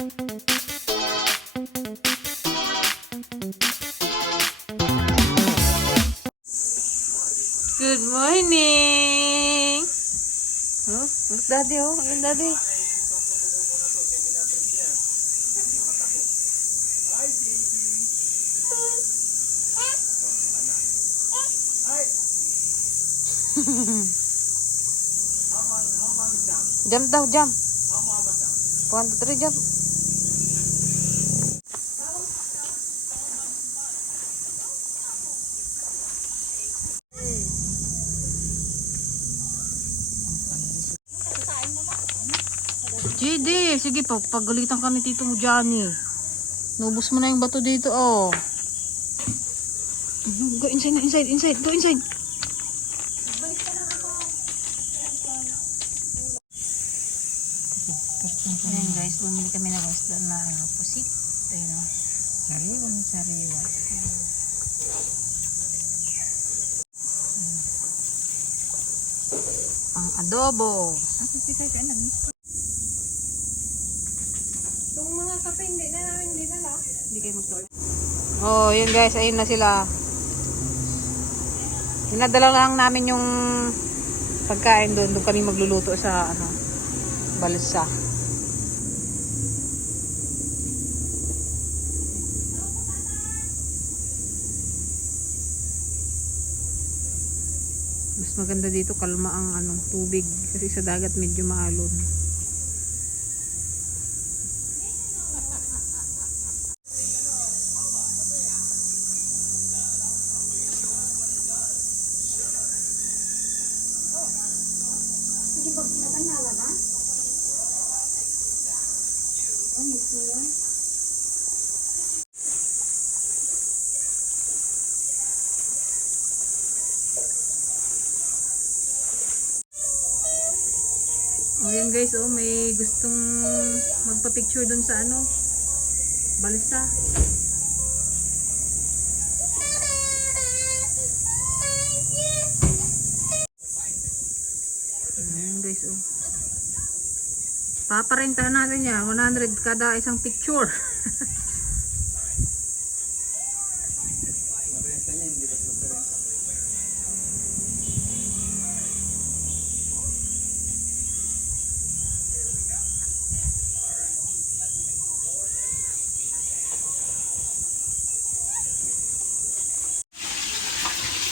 Good morning! Oh, look daddy oh. Ayun daddy. Jump daw, jump. 1, 2, 3, jump. JD, sige pa, pagalitan ka ni Tito mo Johnny. Nubos mo na yung bato dito, oh. Go inside na, inside. Go inside. Ayan guys, bumili kami ng isda na pusit. Ayan o. Sariwa. Ang adobo. Yung mga kape, hindi na namin dinala. Hindi kayo magtuloy. Oh, yun guys, ayun na sila. Dinadala lang namin yung pagkain doon. Doon kami magluluto sa balsa. Mas maganda dito, kalma ang tubig kasi sa dagat medyo maalon. Hindi ba pinabanala na? Oh, may siya. Ayan guys, oh, may gustong magpa-picture dun sa balsa. Ayan guys, oh. Paparentahan natin yan, 100 kada isang picture.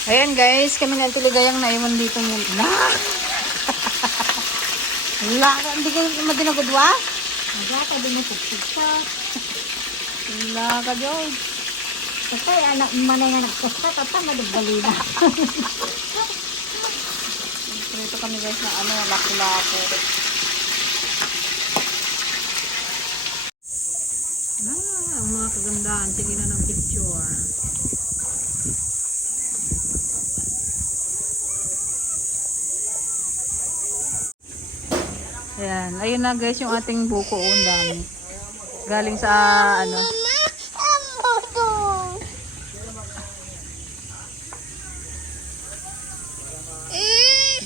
Ayan guys, kami na tuligayang naiwan dito muna. Wala ka, hindi kayo madinagudwa? Wala ka din yung pagkita. Wala ka, George. Kasi anak manay nga nagkasta, tata madagali na. Dito kami guys na lako-lako. Ang mga kagandahan, sige na ng picture. Ayan, ayun na guys yung ating buko, ang dami. Galing sa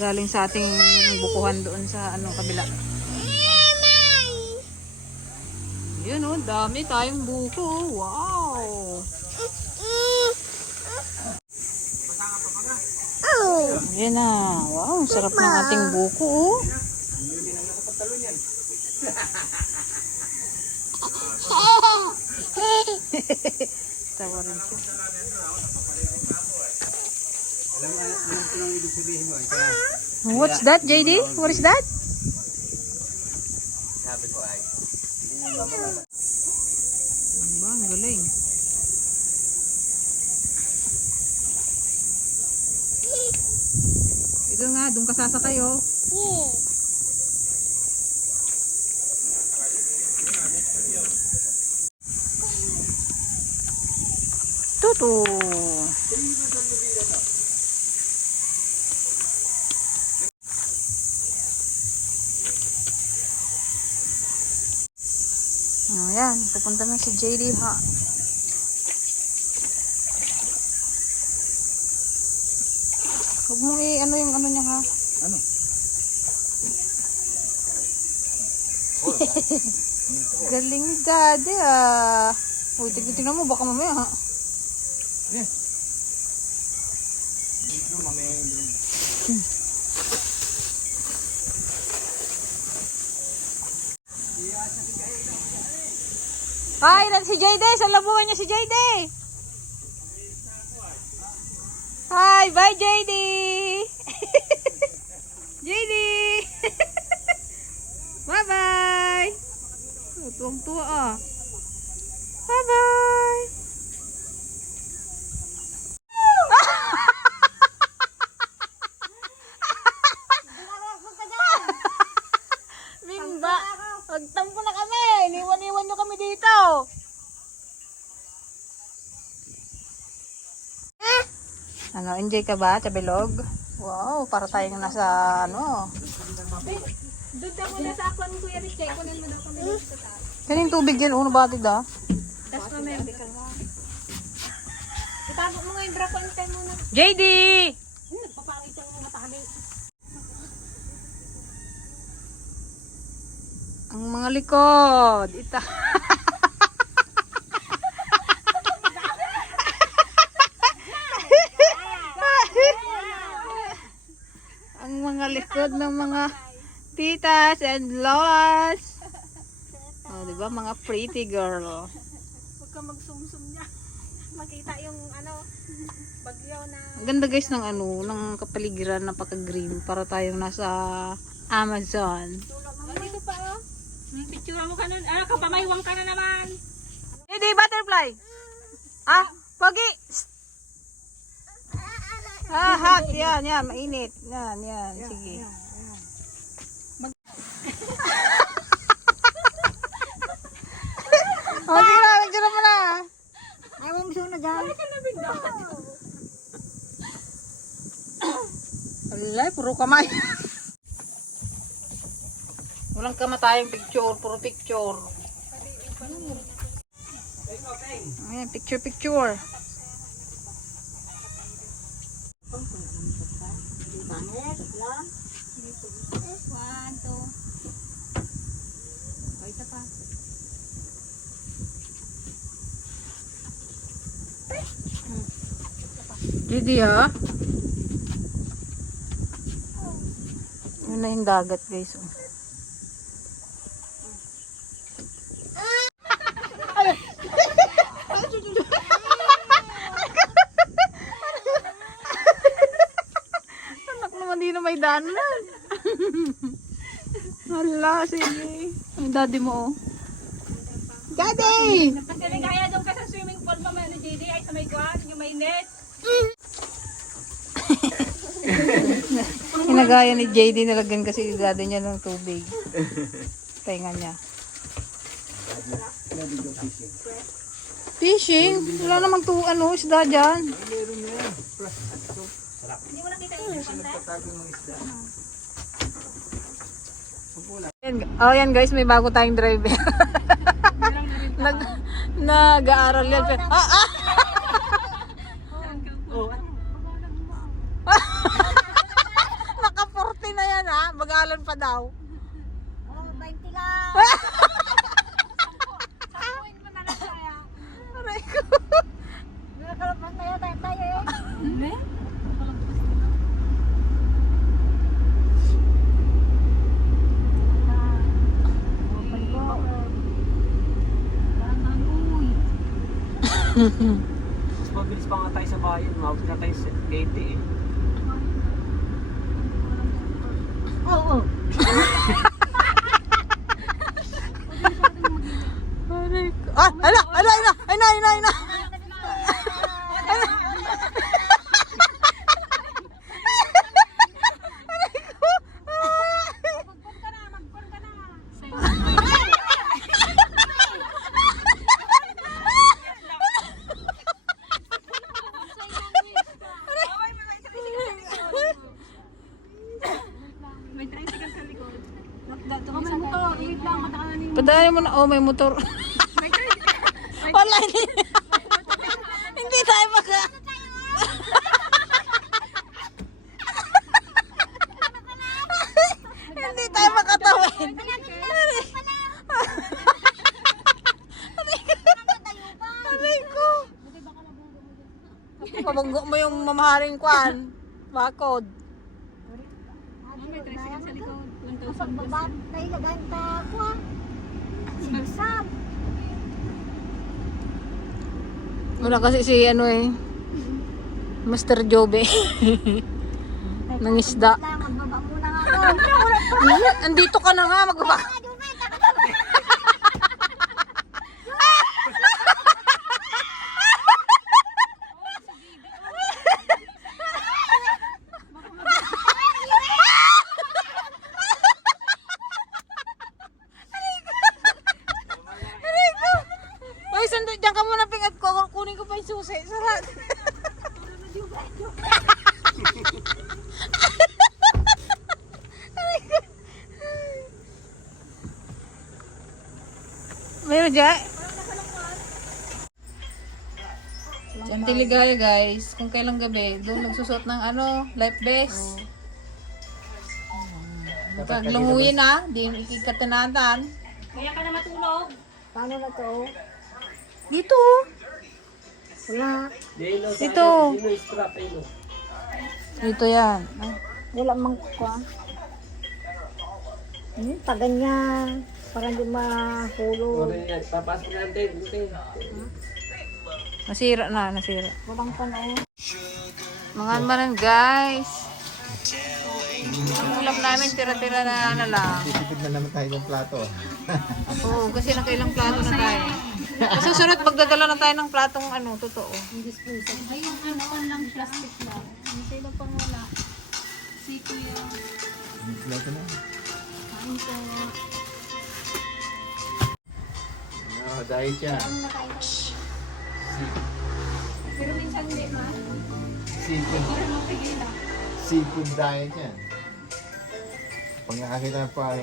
galing sa ating bukuhan doon sa kabila. Yun oh, dami tayong buko. Wow! Ayan na. Wow, sarap ng ating buko oh. Tawa rin siya. What's that, JD? What is that? Sabi ko ay. Ang galing. Ito nga, doon ka sasakay oh. Tuto. Ayan, pupunta na si JD ha. Huwag mong yung niya ha. Ano? Galing ni Daddy ah. Uy, tignan mo, baka mamaya ha. Yeah. Ito, mamaya yung Hi, nan si JD. Salabuhan niya si JD. Hi, bye JD. JD. Bye-bye. Tuwang-tuwa ah. Bye-bye. Bimba. Magtampo na kami. Niwan-iwan nyo kami dito. Ano, enjoy ka ba sa bilog? Wow, para tayong nasa ano. Doon ka muna sa akwan, Kuya Richie. Kunin mo daw kami sa taas. Kaning tubig yan, uno batid ah. Tapos mamaya, bikal mo. Itago mo nga yung drop on time muna. JD! Nagpapangit yung matali. Ang mga likod. Ita. Ang mga likod ng mga titas and lolas. Oh, di ba? Mga pretty girl. Huwag ka magsumsum niya. Makita yung bagyo na... Ang ganda guys ng ng kapaligiran, napaka-green. Para tayong nasa Amazon. Dito pa oh. Picture mo ka nun. Kapamaywang ka na naman. JD, butterfly! Ah, pogi! Ah, hot. Yan, yan. Mainit. Yan, yan. Sige. Oh, sige na. Nagdira mo na. Ayaw mo siya na dyan. Alay, puro kamay. Walang kamatayang picture. Puro picture. Ayan, picture. One, two. O, ito pa. Didi ha? Yun na yung dagat guys. Oh. Anak naman di na may daanan. Hala, sige. Ang daddy mo oh. Daddy! Kasi kaya doon ka sa swimming pool mamaya ni JD ay sa may kwan, yung may net. Hinagaya ni JD, nilagyan kasi yung daddy niya ng tubig. Pahinga niya. Fishing? Wala namang isda dyan. Hindi mo nakita yung Oh, yan guys, may bago tayong driver. Nag-aaral yan. Naka-40 na yan ha. Mag-aaral pa daw. Oh, 20 lang. Sakuin mo na lang kaya. Aray ko. Nakakalapan tayo eh. Hindi? Mas mabilis pa nga tayo sa bayan. Mabot na tayo sa 80 eh. Oo. Aray ko. Ah, ay na. Magpon ka na. May tricycle sa likod. Oh, may motor. Wait lang, matakalan yung... Padaanin mo na. Oh, may motor. Wala, hindi tayo maka... hindi tayo makatawid. Pabunggo mo yung mamahaling kwan. Bakod. May tricycle sa likod. 1,000 pagbaba, nailagan ta ako ah. Sigsam. Wala kasi si ano eh. Master Jobe. Nangisda. Magbaba muna nga ako. Andito ka na nga, magbaba. Uy, sandali, dyan ka muna pingat ko. Kunin ko pa yung susi. Sarat. Meron dyan? Diyan Tiligaya guys. Kung kailang gabi, doon nagsusot ng ano, life vest. Lunguyin na, di ikikatanatan. Kaya ka na matulog. Paano na to? Dito. Wala. Dito. Dito yan. Ay. Wala mang kwa. Pa ganyan. Para hindi mahulog. Papasok natin. Nasira na, nasira. Walang panahon. Mga manan guys. Ang ulam namin, tira-tira na ano lang. Titipid na naman tayo ng plato. Oo, kasi nakailang plato na tayo. Susunod, magdadala na tayo ng platong ano, totoo. Ay, yung ano lang, plastic lang. Hindi sila pang wala. Si Kuya. Plato na. Kain ko. No, diet yan. Ano na kain ko? Pero minsan hindi ma. Seafood. Pero mapigil na. Seafood diet yan. Pag nakakita pa